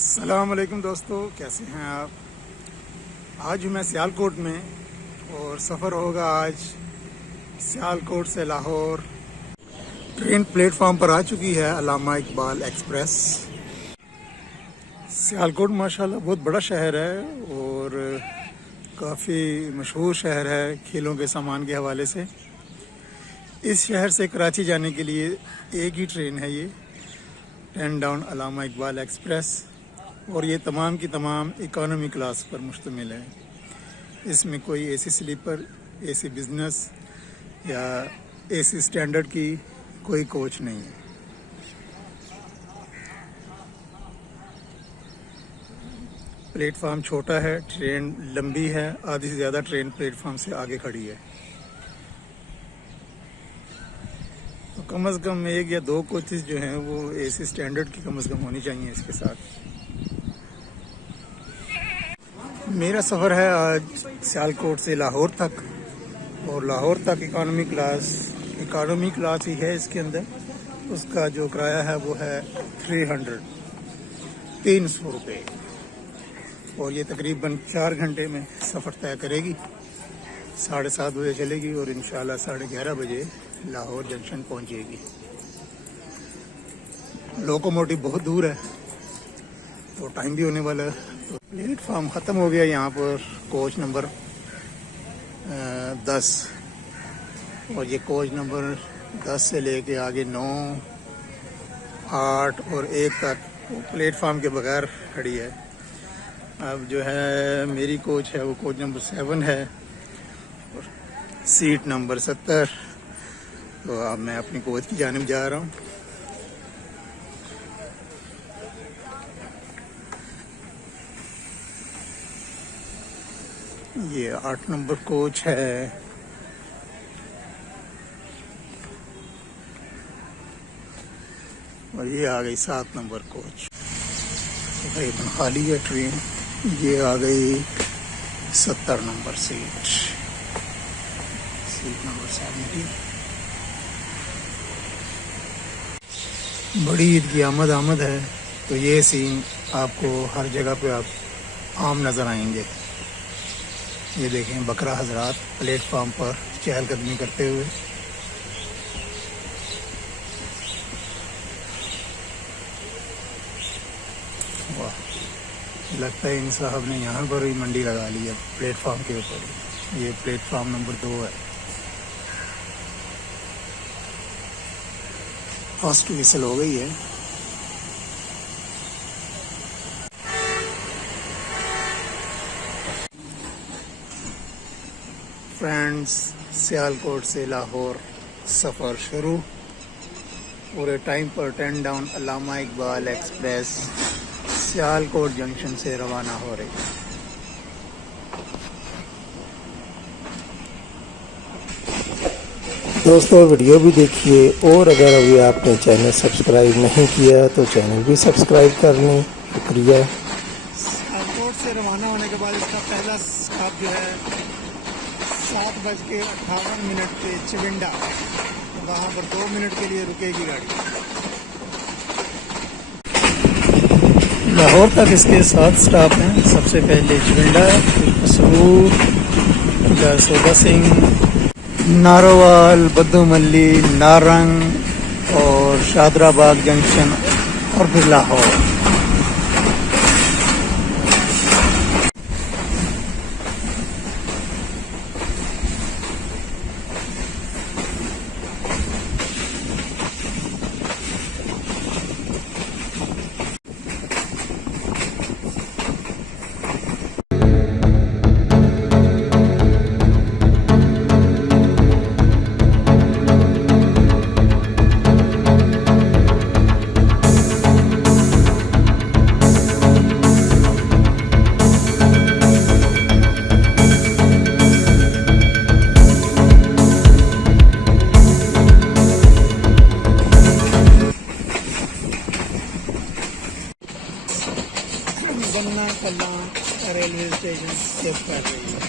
अस्सलाम वालेकुम दोस्तों, कैसे हैं आप। आज हूँ मैं सियालकोट में और सफ़र होगा आज सियालकोट से लाहौर। ट्रेन प्लेटफार्म पर आ चुकी है अल्लामा इकबाल एक्सप्रेस। सियालकोट माशाल्लाह बहुत बड़ा शहर है और काफ़ी मशहूर शहर है खेलों के सामान के हवाले से। इस शहर से कराची जाने के लिए एक ही ट्रेन है, ये 10 डाउन अल्लामा इकबाल एक्सप्रेस, और ये तमाम की तमाम इकॉनमी क्लास पर मुश्तमिल है। इसमें कोई एसी स्लीपर, एसी बिजनेस या एसी स्टैंडर्ड की कोई कोच नहीं है। प्लेटफार्म छोटा है, ट्रेन लंबी है, आधी से ज़्यादा ट्रेन प्लेटफार्म से आगे खड़ी है। तो कम से कम एक या दो कोचेज़ जो हैं वो एसी स्टैंडर्ड की कम से कम होनी चाहिए इसके साथ। मेरा सफ़र है आज सियालकोट से लाहौर तक, और लाहौर तक इकॉनमी क्लास ही है इसके अंदर। उसका जो किराया है वो है 300 रुपये, और ये तकरीबन 4 घंटे में सफ़र तय करेगी। 7:30 बजे चलेगी और इंशाल्लाह 11:30 बजे लाहौर जंक्शन पहुंचेगी। लोकोमोटिव बहुत दूर है तो टाइम भी होने वाला है। तो प्लेटफार्म ख़त्म हो गया यहाँ पर कोच नंबर 10, और ये कोच नंबर 10 से लेके आगे 9, 8 और 1 तक प्लेटफार्म के बगैर खड़ी है। अब जो है मेरी कोच है वो कोच नंबर 7 है और सीट नंबर 70। तो अब मैं अपनी कोच की जानिब जा रहा हूँ। ये 8 नंबर कोच है, और ये आ गई 7 नंबर कोच। तकरीबन खाली है ट्रेन। ये आ गई 70 नंबर सीट नंबर 70। बड़ी ईद की आमद है, तो ये सीन आपको हर जगह पे आप आम नज़र आएंगे। ये देखें बकरा हजरात प्लेटफार्म पर चहलकदमी करते हुए। वाह, लगता है इन साहब ने यहाँ पर ही मंडी लगा ली है प्लेटफार्म के ऊपर। ये प्लेटफार्म नंबर 2 है। फर्स्ट विसल हो गई है। फ्रेंड्स, सियालकोट से लाहौर सफ़र शुरू। पूरे टाइम पर 10 down Allama Iqbal express Sialkot junction से रवाना हो रही है। दोस्तों वीडियो भी देखिए, और अगर अभी आपने चैनल सब्सक्राइब नहीं किया तो चैनल भी सब्सक्राइब कर लें। शुक्रिया। सियालकोट से रवाना होने के बाद इसका पहला स्टॉप जो है 7:58 पे चिविंडा। वहाँ पर 2 मिनट के लिए रुकेगी गाड़ी। लाहौर तक इसके 7 स्टॉप हैं। सबसे पहले चिविंडा, मसरूर, सौदा सिंह, नारोवाल, बद्दूमल्ली, नारंग और शादराबाग जंक्शन, और फिर लाहौर। बन्ना कलां रेलवे स्टेशन शिफ्ट कर रही है।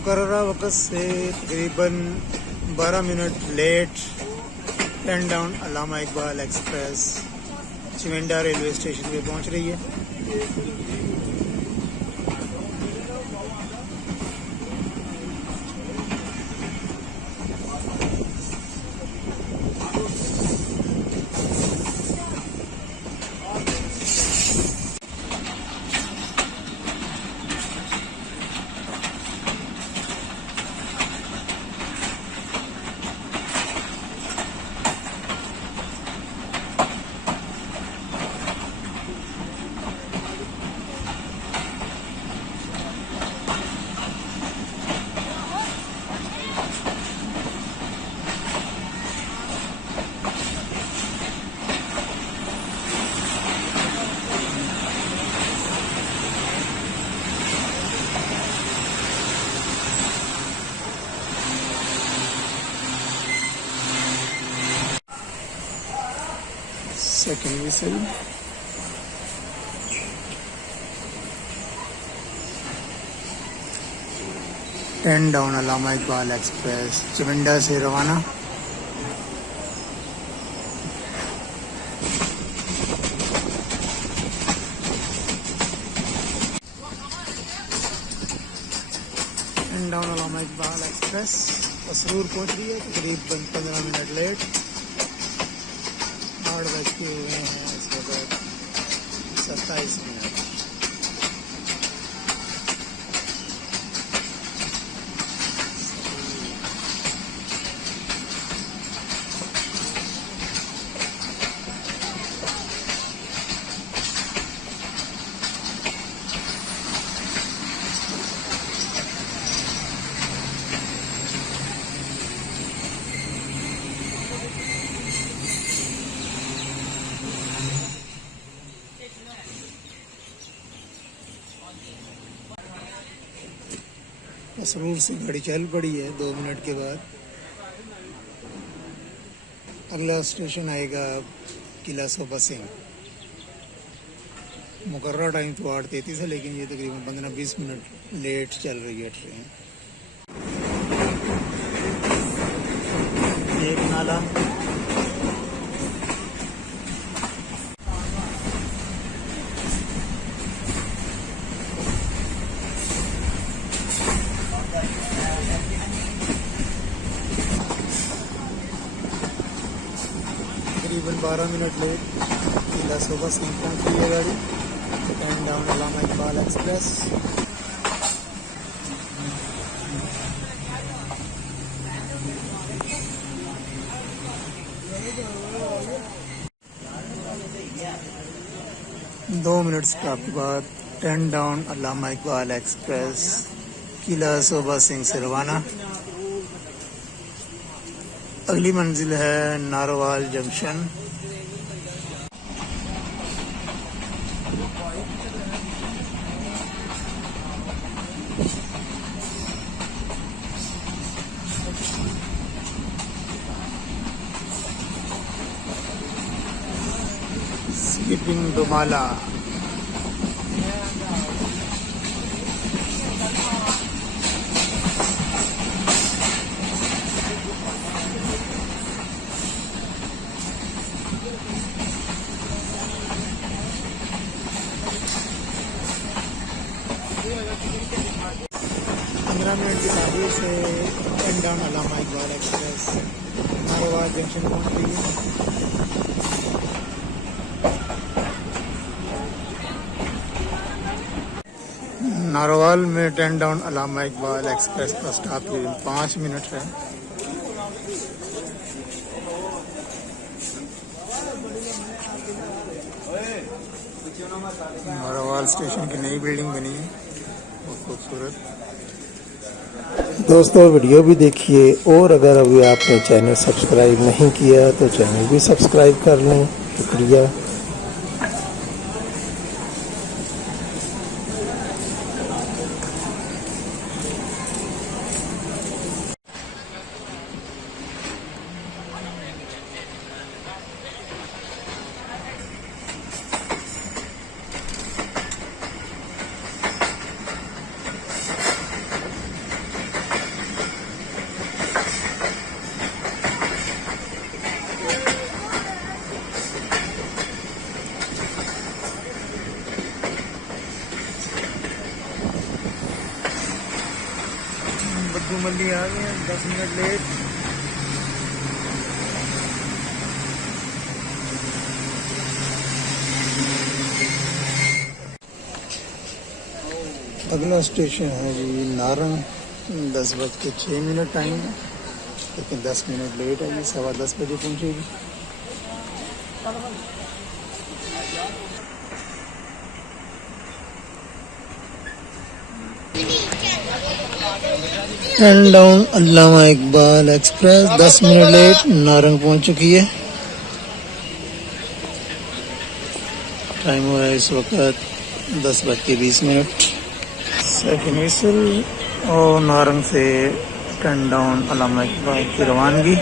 मुकर्ररा वक्त से तकरीबन 12 minute late pen down Allama Iqbal express चिमेंडा railway station पे पहुंच रही है। Second whistle pen down Allama Iqbal express चिमेंडा से रवाना। Pen down Allama Iqbal express Masroor पहुंच रही है तकरीबन 15 मिनट लेट। 8 बज के हुए हैं इस वक्त 27 मिनट। मसरूर से गाड़ी चल पड़ी है 2 मिनट के बाद। अगला स्टेशन आएगा किला सोबा सिंह। मुकर्ररा टाइम तो 8:33 है लेकिन ये तकरीबन 15-20 मिनट लेट चल रही है ट्रेन। एक नाला तकरीबन 12 मिनट लेट किला सोबा सिंह पहुंच रही है गाड़ी। Pen down Allama Iqbal express. दो मिनट स्टॉप के बाद pen down Allama Iqbal express किला सोबा सिंह से रवाना। अगली मंजिल है नारोवाल जंक्शन। स्कीपिंग डोमाला। मिनट की तारीख से pen down Allama Iqbal express Narowal junction पहुंच रही है। नारोवाल में ten down Allama Iqbal express का स्टॉप 5 मिनट है। नारोवाल स्टेशन की नई बिल्डिंग बनी है बहुत खूबसूरत। दोस्तों वीडियो भी देखिए और अगर अभी आपने चैनल सब्सक्राइब नहीं किया तो चैनल भी सब्सक्राइब कर लें। शुक्रिया। नॉर्मली आ गए 10 मिनट लेट। अगला स्टेशन है जी नारंग। 10:06 टाइम है, लेकिन 10 मिनट लेट है जी। 10:15 बजे पहुँचेगी। Turn down Allama Iqbal express 10 minute late Narang पहुंच चुकी है। टाइम हो रहा है इस वक्त 10:20। सेकंड विसल और नारंग से टर्न डाउन अल्लामा इकबाल की रवानगी।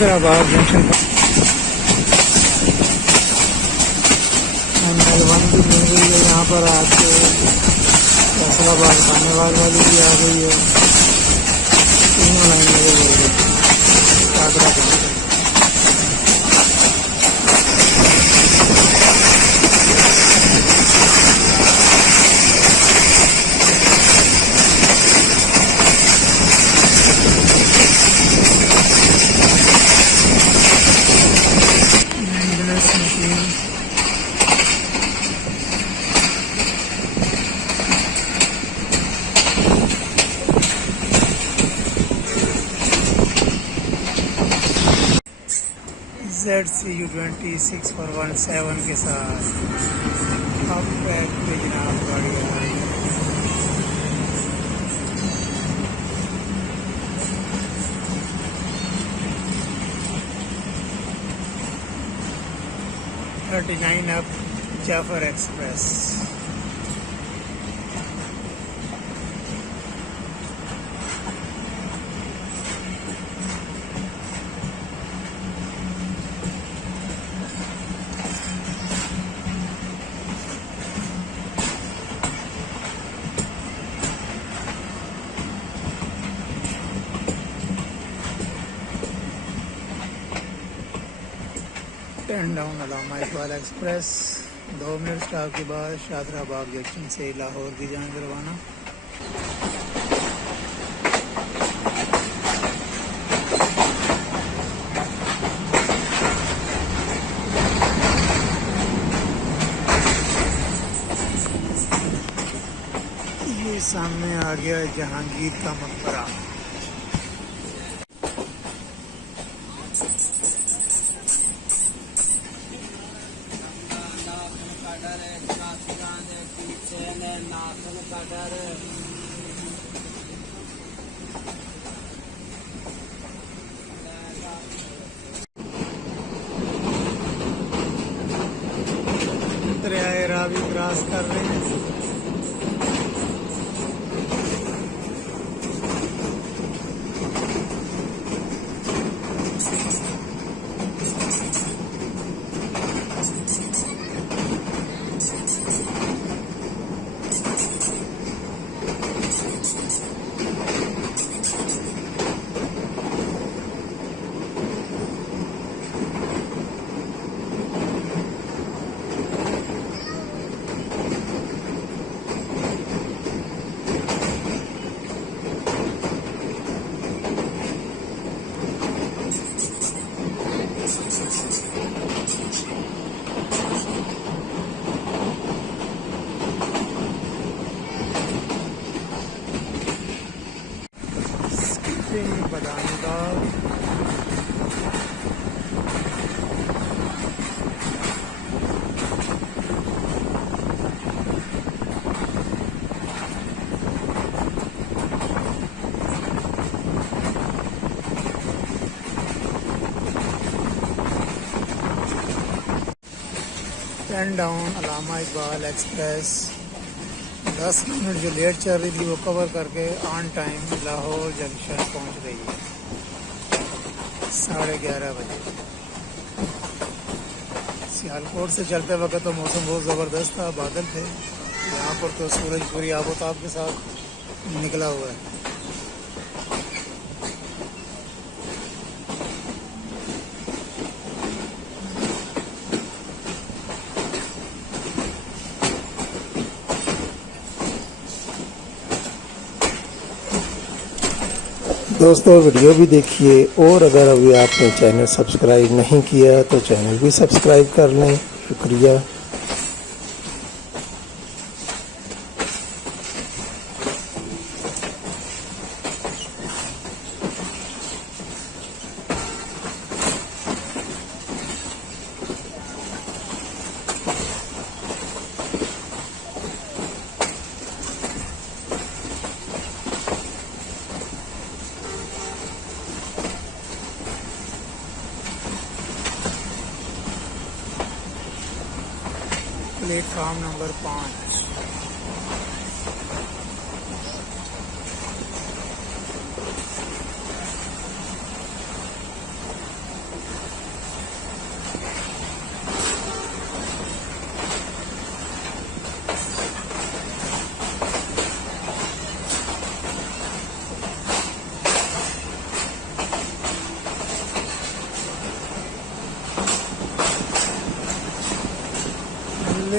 हैदराबाद जंक्शन मेलबंदी मिल गई है यहाँ पर आके। हैदराबाद खाने वाली भी आ गई है। तीनों लाइन लगे हुए हैं आगरा जंक्शन। ZCU26/17 के साथ अब ट्रैक पे जनाब गाड़ी आ रही है। (39) up Jaffar express. Turn down Allama Iqbal express 2 minute stop के बाद शादराबाग जंक्शन से लाहौर की जान रवाना। ये सामने आ गया जहांगीर का मकबरा। दरियाए रावी क्रॉस कर रहे हैं। बादामी दाल turn down Allama Iqbal express 10 minute जो लेट चल रही थी वो कवर करके ऑन टाइम लाहौर जंक्शन पहुंच गई है 11:30 बजे। सियालकोट से चलते वक्त तो मौसम बहुत ज़बरदस्त था, बादल थे, यहाँ पर तो सूरज पूरी आबोताब के साथ निकला हुआ है। दोस्तों वीडियो भी देखिए, और अगर अभी आपने चैनल सब्सक्राइब नहीं किया तो चैनल भी सब्सक्राइब कर लें। शुक्रिया। Platform number 5।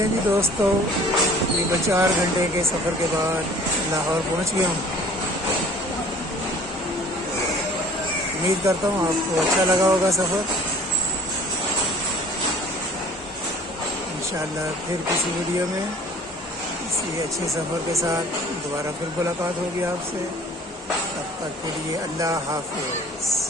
भी दोस्तों ये 4 घंटे के सफ़र के बाद लाहौर पहुंच गया हूँ। उम्मीद करता हूँ आपको अच्छा लगा होगा सफ़र। इंशाअल्लाह फिर किसी वीडियो में किसी अच्छे सफ़र के साथ दोबारा फिर मुलाकात होगी आपसे। तब तक के लिए अल्लाह हाफ़िज़।